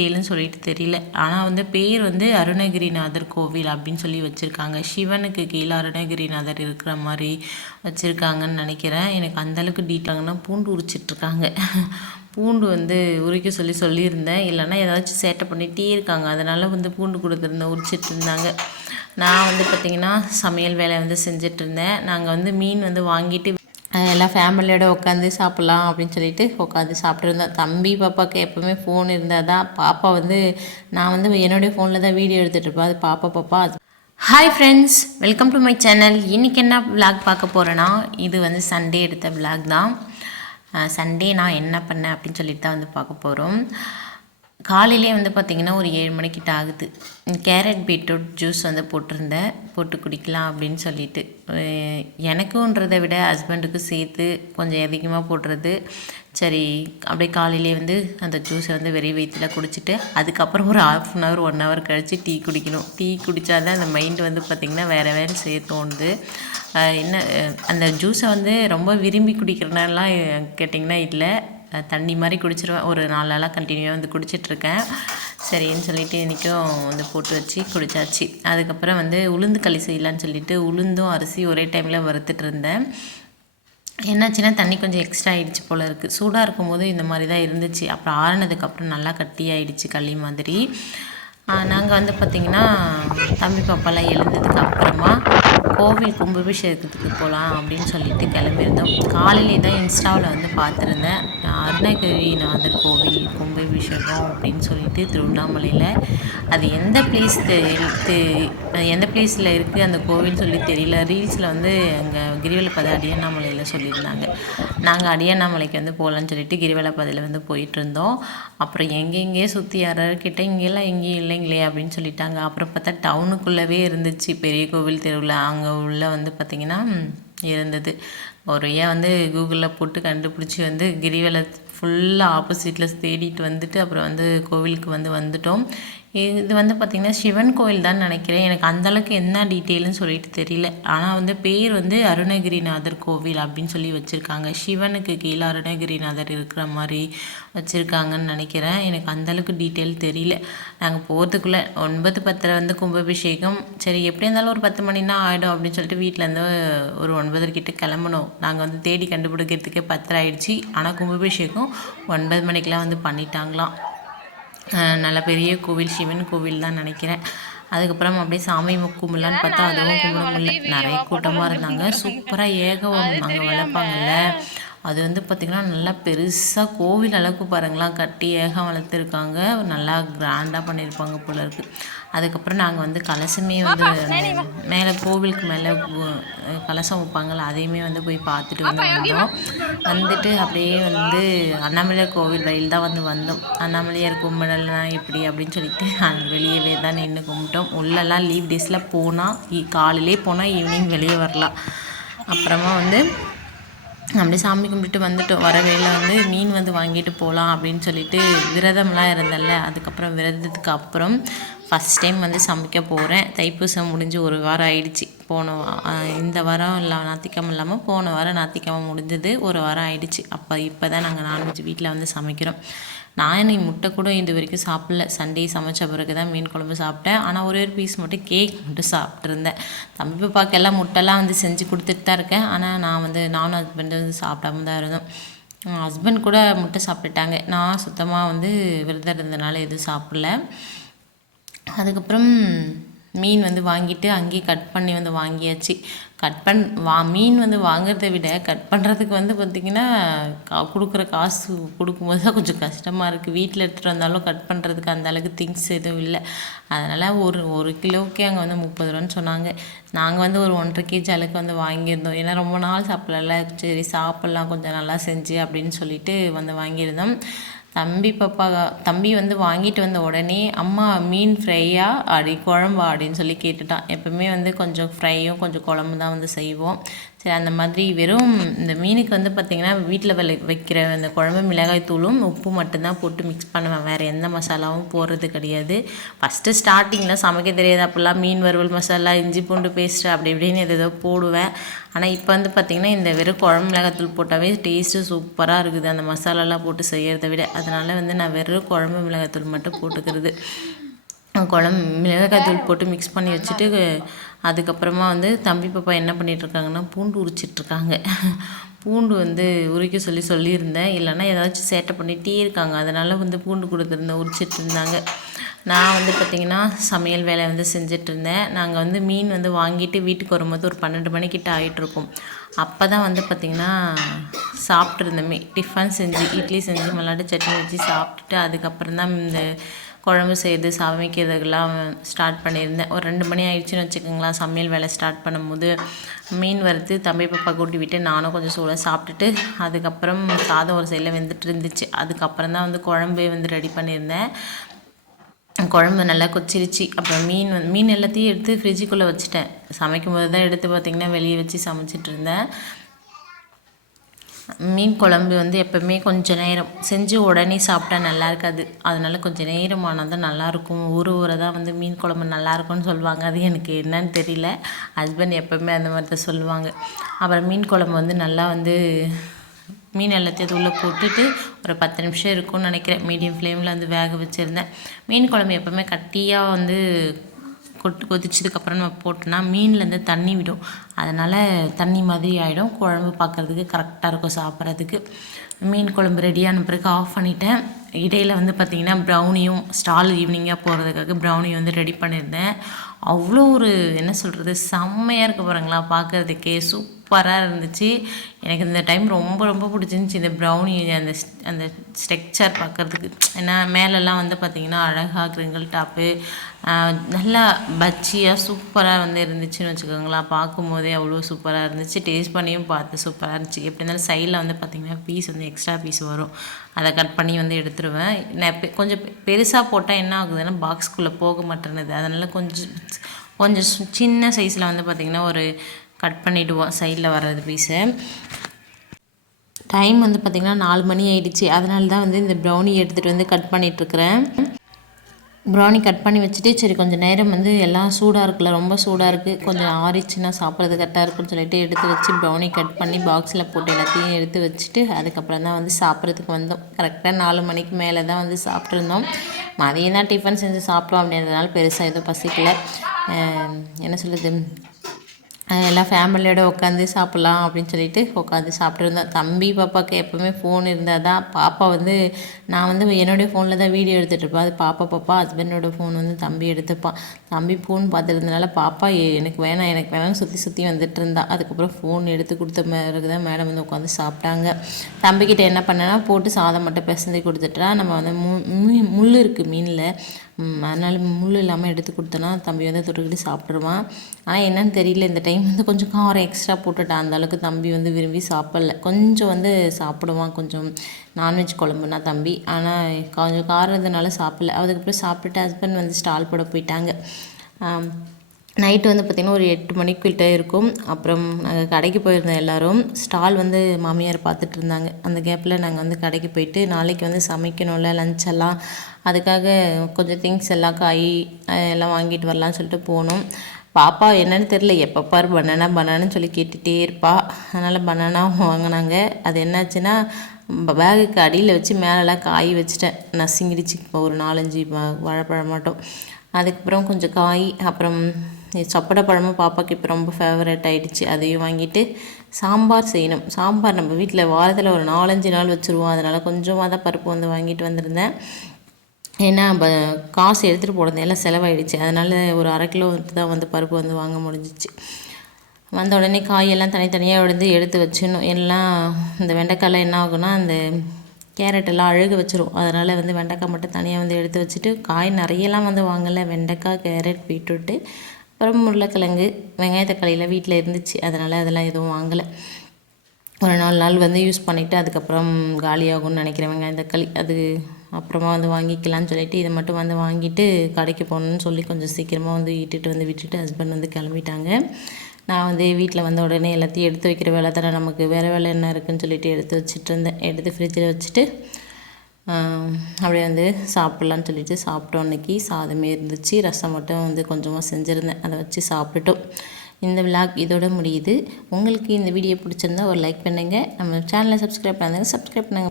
டீட்டெயிலும் சொல்லிட்டு தெரியல. ஆனால் வந்து பேர் வந்து அருணகிரிநாதர் கோவில் அப்படின்னு சொல்லி வச்சுருக்காங்க. சிவனுக்கு கீழே அருணகிரிநாதர் இருக்கிற மாதிரி வச்சுருக்காங்கன்னு நினைக்கிறேன். எனக்கு அந்தளவுக்கு டீட்டெயில்னா பூண்டு உரிச்சிட்ருக்காங்க. பூண்டு வந்து உரிக்க சொல்லி சொல்லியிருந்தேன். இல்லைன்னா ஏதாச்சும் சேட்டை பண்ணிகிட்டே இருக்காங்க. அதனால் வந்து பூண்டு கொடுத்துருந்தேன் உரிச்சிட்டு இருந்தாங்க நான் வந்து பார்த்திங்கன்னா சமையல் வேலை வந்து செஞ்சுட்டு இருந்தேன் நாங்கள் வந்து மீன் வந்து வாங்கிட்டு எல்லாம் ஃபேமிலியோட உட்காந்து சாப்பிட்லாம் அப்படின்னு சொல்லிட்டு உட்காந்து சாப்பிட்ருந்தோம் தம்பி பாப்பாவுக்கு எப்போவுமே ஃபோன் இருந்தால் தான் பாப்பா வந்து நான் வந்து என்னுடைய ஃபோனில் தான் வீடியோ எடுத்துகிட்டு இருப்பேன். அது பாப்பா பாப்பா hi friends welcome to my channel இன்றைக்கி என்ன விளாக் பார்க்க போகிறேன்னா இது வந்து சண்டே எடுத்த விளாக் தான். சண்டே நான் என்ன பண்ணேன் அப்படின்னு சொல்லிட்டு தான் வந்து பார்க்க போகிறோம் காலையிலே வந்து பார்த்திங்கன்னா ஒரு ஏழு மணிக்கிட்ட ஆகுது. கேரட் பீட்ரூட் ஜூஸ் வந்து போட்டிருந்தேன் போட்டு குடிக்கலாம் அப்படின்னு சொல்லிட்டு. எனக்குன்றதை விட ஹஸ்பண்டுக்கும் சேர்த்து கொஞ்சம் அதிகமாக போடுறது. சரி அப்படியே காலையிலே வந்து அந்த ஜூஸை வந்து வெறி வயிற்றில் குடிச்சிட்டு அதுக்கப்புறம் ஒரு half an hour one hour கழித்து டீ குடிக்கணும். டீ குடித்தா தான் அந்த மைண்டு வந்து பார்த்திங்கன்னா வேறு வேறு செய்ய தோணுது. என்ன அந்த ஜூஸை வந்து ரொம்ப விரும்பி குடிக்கிறனாலாம் கேட்டிங்கன்னா இல்லை. தண்ணி மாதிரி குடிச்சிருவேன். ஒரு நாலு நாளாக கண்டினியூவாக வந்து குடிச்சிட்ருக்கேன். சரின்னு சொல்லிட்டு இன்றைக்கும் வந்து போட்டு வச்சு குடித்தாச்சு அதுக்கப்புறம் வந்து உளுந்து களி செய்யலான்னு சொல்லிட்டு உளுந்தும் அரிசி ஒரே டைமில் வறுத்துட்டு இருந்தேன் என்னாச்சுன்னா தண்ணி கொஞ்சம் எக்ஸ்ட்ரா ஆகிடுச்சு போல் இருக்குது சூடாக இருக்கும்போது இந்த மாதிரி தான் இருந்துச்சு. அப்புறம் ஆறுனதுக்கப்புறம் நல்லா கட்டி ஆகிடுச்சு களி மாதிரி. நாங்கள் வந்து பார்த்திங்கன்னா தம்பி பாப்பாலாம் எழுந்ததுக்கு அப்புறமா கோவில் கும்பாபிஷேகத்துக்கு போகலாம் அப்படின்னு சொல்லிட்டு கிளம்பியிருந்தோம். காலையிலே தான் இன்ஸ்டாவில் வந்து பார்த்துருந்தேன். அருணகிரிநாதர் கோவில் கும்பாபிஷேகம் அப்படின்னு சொல்லிட்டு திருவண்ணாமலையில். அது எந்த பிளேஸ் எந்த பிளேஸில் இருக்குது அந்த கோவில்னு சொல்லி தெரியல. ரீல்ஸில் வந்து அங்கே கிரிவலப்பதை அடியண்ணாமலையில் சொல்லியிருந்தாங்க. நாங்கள் அடியண்ணாமலைக்கு வந்து போகலான்னு சொல்லிட்டு கிரிவலப்பதையில் வந்து போயிட்டு இருந்தோம் அப்புறம் எங்கெங்கேயே சுற்றி யார்கிட்ட இங்கெல்லாம் எங்கேயும் இல்லைங்களே அப்படின்னு சொல்லிட்டாங்க. அப்புறம் பார்த்தா டவுனுக்குள்ளவே இருந்துச்சு. பெரிய கோவில் தெருவில் அங்கே உள்ள வந்து பார்த்திங்கன்னா இருந்தது. ஒரு ஏன் வந்து கூகுளில் போட்டு கண்டுபிடிச்சி வந்து கிரிவல ஃபுல்லாக ஆப்போசிட்டில் தேடிட்டு வந்துட்டு அப்புறம் வந்து கோவிலுக்கு வந்து வந்துட்டோம். இது வந்து பார்த்திங்கன்னா சிவன் கோயில் தான் நினைக்கிறேன். எனக்கு அந்தளவுக்கு என்ன டீட்டெயில்னு சொல்லிட்டு தெரியல. ஆனால் வந்து பேர் வந்து அருணகிரிநாதர் கோவில் அப்படின்னு சொல்லி வச்சுருக்காங்க. சிவனுக்கு கீழே அருணகிரிநாதர் இருக்கிற மாதிரி வச்சுருக்காங்கன்னு நினைக்கிறேன். எனக்கு அந்தளவுக்கு டீட்டெயில் தெரியல. நாங்கள் போகிறதுக்குள்ளே ஒன்பது பத்தில் வந்து கும்பாபிஷேகம். சரி எப்படி இருந்தாலும் ஒரு பத்து மணினா ஆகிடும் அப்படின்னு சொல்லிட்டு வீட்டிலேருந்து ஒரு ஒன்பதரை கிளம்பணும். நாங்கள் வந்து தேடி கண்டுபிடிக்கிறதுக்கே பத்தரை ஆயிடுச்சு. ஆனால் கும்பாபிஷேகம் ஒன்பது மணிக்கெலாம் வந்து பண்ணிட்டாங்களாம். நல்ல பெரிய கோவில் சிவன் கோவில் தான் நினைக்கிறேன். அதுக்கப்புறம் அப்படியே சாமி கும்பிடலான்னு பார்த்தா அதுவும் கும்பிட முடியல. நிறைய கூட்டமாக இருந்தாங்க. சூப்பராக ஏகவம் அங்கே வளர்ப்பாங்கல்ல. அது வந்து பார்த்திங்கன்னா நல்லா பெருசாக கோவில் அளவுக்கு பாருங்களேன். கட்டி ஏகம் வளர்த்துருக்காங்க. நல்லா கிராண்டாக பண்ணியிருப்பாங்க போல இருக்குது அதுக்கப்புறம் நாங்கள் வந்து கலசமே வந்து மேலே கோவிலுக்கு மேலே கலசம் வைப்பாங்கள்ல அதையுமே வந்து போய் பார்த்துட்டு வந்து வந்தோம். வந்துட்டு அப்படியே வந்து அண்ணாமலையார் கோவில் ரயில் தான் வந்து வந்தோம். அண்ணாமலையார் கும்பிடலாம் எப்படி அப்படின்னு சொல்லிட்டு அங்க வெளியவே தான் நின்று கும்பிட்டோம். உள்ளெல்லாம் லீவ் டேஸில் போனால் காலையிலே போனால் ஈவினிங் வெளியே வரலாம். அப்புறமா வந்து அப்படியே சாமி கும்பிட்டு வந்துட்டோம். வர வந்து மீன் வந்து வாங்கிட்டு போகலாம் அப்படின்னு சொல்லிட்டு விரதம்லாம் இருந்தேன்ல. அதுக்கப்புறம் விரதத்துக்கு அப்புறம் ஃபஸ்ட் டைம் வந்து சமைக்க போகிறேன் தைப்பூசம் முடிஞ்சு ஒரு வாரம் ஆயிடுச்சு. போன இந்த வாரம் இல்லை ஞாத்திக்கிழமை இல்லாமல் போன வாரம் ஞாத்திக்கிழமை முடிஞ்சது. ஒரு வாரம் ஆயிடுச்சு. அப்போ இப்போ தான் நாங்கள் நான்வெஜ் வீட்டில் வந்து சமைக்கிறோம். நான் நீ முட்டை கூட இது வரைக்கும் சாப்பிடல. சண்டே சமைச்ச பிறகு தான் மீன் குழம்பு சாப்பிட்டேன். ஆனால் ஒரே ஒரு பீஸ் மட்டும் கேக் மட்டும் சாப்பிட்ருந்தேன் தம்பி பாப்பாக்கெல்லாம் முட்டைலாம் வந்து செஞ்சு கொடுத்துட்டு தான் இருக்கேன். ஆனால் நான் வந்து நானும் ஹஸ்பண்ட் வந்து சாப்பிடாம தான் இருந்தோம். ஹஸ்பண்ட் கூட முட்டை சாப்பிட்டுட்டாங்க. நான் சுத்தமாக வந்து விரதம் இருந்தனால எதுவும் சாப்பிடல. அதுக்கப்புறம் மீன் வந்து வாங்கிட்டு அங்கேயே கட் பண்ணி வந்து வாங்கியாச்சு. கட் பண் வா மீன் வந்து வாங்குறதை விட கட் பண்ணுறதுக்கு வந்து பார்த்திங்கன்னா கா கொடுக்குற காசு கொடுக்கும்போது தான் கொஞ்சம் கஷ்டமாக இருக்குது வீட்டில் எடுத்துகிட்டு வந்தாலும் கட் பண்ணுறதுக்கு அந்த அளவுக்கு திங்ஸ் எதுவும் இல்லை. அதனால் ஒரு ஒரு கிலோவுக்கே அங்கே வந்து முப்பது ரூபான்னு சொன்னாங்க. நாங்கள் வந்து ஒரு ஒன்றரை கேஜி அளவுக்கு வந்து வாங்கியிருந்தோம். ஏன்னா ரொம்ப நாள் சாப்பிடல. சரி சாப்பிட்லாம் கொஞ்சம் நல்லா செஞ்சு அப்படின்னு சொல்லிட்டு வந்து வாங்கியிருந்தோம். தம்பி பாப்பா தம்பி வந்து வாங்கிட்டு வந்த உடனே அம்மா மீன் ஃப்ரையா? அப்படி குழம்பா? அப்படின்னு சொல்லி கேட்டுட்டான். எப்பவுமே வந்து கொஞ்சம் ஃப்ரையும் கொஞ்சம் குழம்பு தான் வந்து செய்வோம். சரி அந்த மாதிரி வெறும் இந்த மீனுக்கு வந்து பார்த்திங்கன்னா வீட்டில் வெள வைக்கிற அந்த குழம்பு மிளகாய் தூளும் உப்பு மட்டும்தான் போட்டு மிக்ஸ் பண்ணுவேன். வேறு எந்த மசாலாவும் போடுறது கிடையாது. ஃபஸ்ட்டு ஸ்டார்டிங்கில் சமைக்க தெரியாது. அப்போல்லாம் மீன் வறுவல் மசாலா இஞ்சி பூண்டு பேஸ்ட்டு அப்படி இப்படின்னு எதோ ஏதோ போடுவேன். ஆனால் இப்போ வந்து பார்த்திங்கன்னா இந்த வெறும் குழம்பு மிளகாத்தூள் போட்டாவே டேஸ்ட்டு சூப்பராக இருக்குது. அந்த மசாலாலாம் போட்டு செய்கிறத விட. அதனால் வந்து நான் வெறும் குழம்பு மிளகாத்தூள் மட்டும் போட்டுக்கிறது. குழம்பு மிளகாய்த்தூள் போட்டு மிக்ஸ் பண்ணி வச்சுட்டு அதுக்கப்புறமா வந்து தம்பி பாப்பா என்ன பண்ணிகிட்ருக்காங்கன்னா பூண்டு உரிச்சிட்ருக்காங்க பூண்டு வந்து உரிக்க சொல்லி சொல்லியிருந்தேன். இல்லைன்னா ஏதாச்சும் சேட்டை பண்ணிகிட்டே இருக்காங்க. அதனால் வந்து பூண்டு கொடுத்துருந்தேன் உரிச்சிட்டு இருந்தாங்க. நான் வந்து பார்த்திங்கன்னா சமையல் வேலை வந்து செஞ்சிட்ருந்தேன். நாங்கள் வந்து மீன் வந்து வாங்கிட்டு வீட்டுக்கு வரும்போது ஒரு பன்னெண்டு மணிக்கிட்ட ஆகிட்ருக்கும் அப்போ தான் வந்து பார்த்திங்கன்னா சாப்பிட்ருந்தோமே டிஃபன் செஞ்சு இட்லி செஞ்சு மல்லாட்டு சட்னி வச்சு சாப்பிட்டுட்டு அதுக்கப்புறம் தான் இந்த குழம்பு செய்கிறது சமைக்கிறதுக்கெல்லாம் ஸ்டார்ட் பண்ணியிருந்தேன். ஒரு ரெண்டு மணி ஆயிடுச்சுன்னு வச்சுக்கோங்களேன் சமையல் வேலை ஸ்டார்ட் பண்ணும்போது. மீன் வறுத்து தம்பி பாப்பா கூட்டி விட்டு நானும் கொஞ்சம் சூடாக சாப்பிட்டுட்டு அதுக்கப்புறம் சாதம் ஒரு சைடில் வெந்துட்டு இருந்துச்சு அதுக்கப்புறம் தான் வந்து குழம்பு வந்து ரெடி பண்ணியிருந்தேன். குழம்பு நல்லா கொச்சிருச்சு. அப்புறம் மீன் வந்து மீன் எல்லாத்தையும் எடுத்து ஃப்ரிட்ஜுக்குள்ளே வச்சுட்டேன். சமைக்கும் போது தான் எடுத்து பார்த்திங்கன்னா வெளியே வச்சு சமைச்சிட்டு இருந்தேன் மீன் குழம்பு வந்து எப்போவுமே கொஞ்சம் நேரம் செஞ்சு உடனே சாப்பிட்டா நல்லா இருக்காது. அதனால் கொஞ்சம் நேரம் ஆனால் தான் நல்லாயிருக்கும் ஊற ஊற தான் வந்து மீன் குழம்பு நல்லாயிருக்கும்னு சொல்லுவாங்க. அது எனக்கு என்னன்னு தெரியல. ஹஸ்பண்ட் எப்போவுமே அந்த மாதிரி தான் சொல்லுவாங்க. அப்புறம் மீன் குழம்பு வந்து நல்லா வந்து மீன் எல்லாத்தையும் அது உள்ளே போட்டுட்டு ஒரு பத்து நிமிஷம் இருக்கும்னு நினைக்கிறேன். மீடியம் ஃப்ளேமில் வந்து வேக வச்சுருந்தேன். மீன் குழம்பு எப்போவுமே கட்டியாக வந்து கொட்டு கொதிச்சதுக்கப்புறம் நம்ம போட்டோன்னா மீன்லேருந்து தண்ணி விடும். அதனால் தண்ணி மாதிரி ஆகிடும் குழம்பு பார்க்குறதுக்கு கரெக்டாக இருக்கும் சாப்பிட்றதுக்கு. மீன் குழம்பு ரெடியான பிறகு ஆஃப் பண்ணிட்டேன். இடையில் வந்து பார்த்திங்கன்னா ப்ரௌனியும் ஸ்டால் ஈவினிங்காக போகிறதுக்காக ப்ரௌனி வந்து ரெடி பண்ணியிருந்தேன். அவ்வளோ ஒரு என்ன சொல்கிறது செம்மையாக இருக்க போகிறாங்களா பார்க்குறதுக்கே சூப்பராக இருந்துச்சு. எனக்கு இந்த டைம் ரொம்ப ரொம்ப பிடிச்சிருந்துச்சி இந்த ப்ரௌனி அந்த அந்த ஸ்ட்ரக்சர் பார்க்குறதுக்கு ஏன்னா மேலெல்லாம் வந்து பார்த்திங்கன்னா அழகாக கிரிங்கிள் டாப்பு நல்லா பச்சியாக சூப்பராக வந்து இருந்துச்சுன்னு வச்சுக்கோங்களேன். பார்க்கும்போதே அவ்வளோ சூப்பராக இருந்துச்சு. டேஸ்ட் பண்ணியும் பார்த்து சூப்பராக இருந்துச்சு. எப்படி இருந்தாலும் சைடில் வந்து பார்த்திங்கன்னா பீஸ் வந்து எக்ஸ்ட்ரா பீஸ் வரும். அதை கட் பண்ணி வந்து எடுத்துருவேன். நான் கொஞ்சம் பெருசாக போட்டால் என்ன ஆகுதுன்னா பாக்ஸ்குள்ளே போக மாட்டேன்னுது. அதனால் கொஞ்சம் கொஞ்சம் சின்ன சைஸில் வந்து பார்த்திங்கன்னா ஒரு கட் பண்ணிவிடுவோம் சைடில் வர்றது பீஸை டைம் வந்து பார்த்திங்கன்னா நாலு மணி ஆயிடுச்சு. அதனால தான் வந்து இந்த ப்ரௌனி எடுத்துகிட்டு வந்து கட் பண்ணிகிட்ருக்குறேன் ப்ரௌனி கட் பண்ணி வச்சுட்டு சரி கொஞ்சம் நேரம் வந்து எல்லாம் சூடாக இருக்குல்ல ரொம்ப சூடாக இருக்குது கொஞ்சம் ஆறிச்சுன்னா சாப்பிட்றது கரெக்டாக இருக்குன்னு சொல்லிட்டு எடுத்து வச்சு ப்ரௌனி கட் பண்ணி பாக்ஸில் போட்டு எல்லாத்தையும் எடுத்து வச்சுட்டு அதுக்கப்புறம் தான் வந்து சாப்பிட்றதுக்கு வந்தோம். கரெக்டாக நாலு மணிக்கு மேலே தான் வந்து சாப்பிட்ருந்தோம் மதியம் தான் டிஃபன் செஞ்சு சாப்பிட்டோம் அப்படின்றதுனால பெருசாக எதுவும் பசிக்கலை. என்ன சொல்லுது எல்லாம் ஃபேமிலியோடு உட்காந்து சாப்பிட்லாம் அப்படின்னு சொல்லிட்டு உட்காந்து சாப்பிட்ருந்தேன் தம்பி பாப்பாவுக்கு எப்போவுமே ஃபோன் இருந்தால் தான் பாப்பா வந்து நான் வந்து என்னுடைய ஃபோனில் தான் வீடியோ எடுத்துகிட்ருப்பேன் அது பாப்பா பாப்பா ஹஸ்பண்டோட ஃபோன் வந்து தம்பி எடுத்துப்பான். தம்பி ஃபோன் பார்த்துருந்தனால பாப்பா எனக்கு வேணாம் எனக்கு வேணாம்னு சுற்றி சுற்றி வந்துட்டு இருந்தா அதுக்கப்புறம் ஃபோன் எடுத்து கொடுத்த பிறகு தான் மேடம் வந்து உட்காந்து சாப்பிட்டாங்க. தம்பிக்கிட்ட என்ன பண்ணேன்னா போட்டு சாதம் மட்டும் பிசைஞ்சு கொடுத்துட்டா. நம்ம வந்து மு முள் இருக்குது மீனில் அதனால் முள் இல்லாமல் எடுத்து கொடுத்தோன்னா தம்பி வந்து தொட்டுக்கிட்டு சாப்பிட்ருவான் ஆனால் என்னன்னு தெரியல இந்த டைம் வந்து கொஞ்சம் காரம் எக்ஸ்ட்ரா போட்டுட்டான் அந்தளவுக்கு தம்பி வந்து விரும்பி சாப்பிடல. கொஞ்சம் வந்து சாப்பிடுவான் கொஞ்சம் நான்வெஜ் குழம்புனா தம்பி. ஆனால் கொஞ்சம் காரம் இருந்தனால சாப்பிடல. அதுக்கப்புறம் சாப்பிட்டுட்டு ஹஸ்பண்ட் வந்து ஸ்டால் போட போயிட்டாங்க. நைட்டு வந்து பார்த்திங்கன்னா ஒரு எட்டு மணிக்கிட்ட இருக்கும். அப்புறம் நாங்கள் கடைக்கு போயிருந்தோம் எல்லோரும். ஸ்டால் வந்து மாமியார் பார்த்துட்டு இருந்தாங்க. அந்த கேப்பில் நாங்கள் வந்து கடைக்கு போயிட்டு நாளைக்கு வந்து சமைக்கணும்ல லஞ்ச் எல்லாம். அதுக்காக கொஞ்சம் திங்ஸ் எல்லாம் காய் எல்லாம் வாங்கிட்டு வரலான்னு சொல்லிட்டு போனோம். பாப்பா என்னன்னு தெரில எப்போ பார் பனானா பனானான்னு சொல்லி கேட்டுகிட்டே இருப்பா. அதனால் பனானா வாங்கினாங்க. அது என்னாச்சுன்னா பேகுக்கு அடியில் வச்சு மேலெலாம் காய் வச்சுட்டேன். நசுங்கிடுச்சு. இப்போ ஒரு நாலஞ்சு வாழைப்பழம் மட்டும். அதுக்கப்புறம் கொஞ்சம் காய் அப்புறம் சப்படை பழமும் பாப்பாவுக்கு இப்போ ரொம்ப ஃபேவரட் ஆகிடுச்சு அதையும் வாங்கிட்டு சாம்பார் செய்யணும். சாம்பார் நம்ம வீட்டில் வாரத்தில் ஒரு நாலஞ்சு நாள் வச்சுருவோம். அதனால் கொஞ்சமாக தான் பருப்பு வந்து வாங்கிட்டு வந்திருந்தேன். ஏன்னா காசு எடுத்துகிட்டு போனது எல்லாம் செலவாயிடுச்சு. அதனால் ஒரு அரை கிலோ தான் வந்து பருப்பு வந்து வாங்க முடிஞ்சிச்சு. வந்த உடனே காயெல்லாம் தனித்தனியாக விழுந்து எடுத்து வச்சிடணும். எல்லாம் இந்த வெண்டைக்காயில் என்ன ஆகும்னா அந்த கேரட் எல்லாம் அழுக வச்சிரும். அதனால் வந்து வெண்டைக்காய் மட்டும் தனியாக வந்து எடுத்து வச்சுட்டு காய் நிறையலாம் வந்து வாங்கலை. வெண்டைக்காய் கேரட் பீட்ரூட்டு அப்புறம் உருளைக்கிழங்கு வெங்காய தக்காளியெல்லாம் வீட்டில் இருந்துச்சு. அதனால் அதெல்லாம் எதுவும் வாங்கலை. ஒரு நாலு நாள் வந்து யூஸ் பண்ணிவிட்டு அதுக்கப்புறம் காலியாகும்னு நினைக்கிறேன். வெங்காய தக்காளி அது அப்புறமா வந்து வாங்கிக்கலாம்னு சொல்லிட்டு இதை மட்டும் வந்து வாங்கிட்டு கடைக்கு போகணுன்னு சொல்லி கொஞ்சம் சீக்கிரமாக வந்து இட்டுட்டு வந்து விட்டுட்டு ஹஸ்பண்ட் வந்து கிளம்பிட்டாங்க. நான் வந்து வீட்டில் வந்த உடனே எல்லாத்தையும் எடுத்து வைக்கிற வேலை தானே நமக்கு. வேறு வேலை என்ன இருக்குதுன்னு சொல்லிட்டு எடுத்து வச்சுட்டு இருந்தேன். எடுத்து ஃப்ரிட்ஜில் வச்சுட்டு அப்படியே வந்து சாப்பிட்லான்னு சொல்லிட்டு சாப்பிட்டோம். அன்னைக்கு சாதமே இருந்துச்சு. ரசம் மட்டும் வந்து கொஞ்சமாக செஞ்சுருந்தேன். அதை வச்சு சாப்பிட்டுட்டோம். இந்த விளாக் இதோட முடியுது. உங்களுக்கு இந்த வீடியோ பிடிச்சிருந்தா ஒரு லைக் பண்ணுங்கள் நம்ம சேனலை சப்ஸ்கிரைப் பண்ணுங்கள் சப்ஸ்கிரைப் பண்ணுங்கள்